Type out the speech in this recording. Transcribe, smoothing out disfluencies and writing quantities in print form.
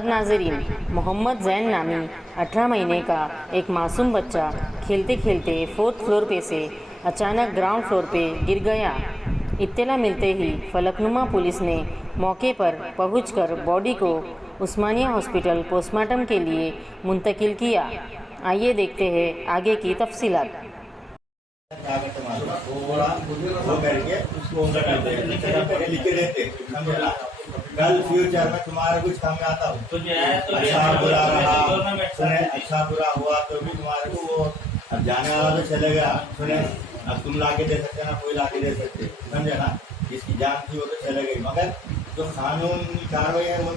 आदाब नाज़रीन, मोहम्मद जैन नामी 18 महीने का एक मासूम बच्चा खेलते खेलते 4th फ्लोर पे से अचानक ग्राउंड फ्लोर पे गिर गया। इत्तला मिलते ही फलकनुमा पुलिस ने मौके पर पहुंचकर बॉडी को उस्मानिया हॉस्पिटल पोस्टमार्टम के लिए मुंतकिल किया। आइए देखते हैं आगे की तफसीलात। कल फ्यूचर में तुम्हारे कुछ काम में आता हूँ। अच्छा बुरा रहा सुने, अच्छा बुरा हुआ तो भी तुम्हारे को वो अब जाने वाला तो चले गया सुने, अब तुम लाके दे सकते ना, कोई लाके दे सकते, समझे ना। जिसकी जान थी वो तो चले गई, मगर जो कानून कार्रवाई है वो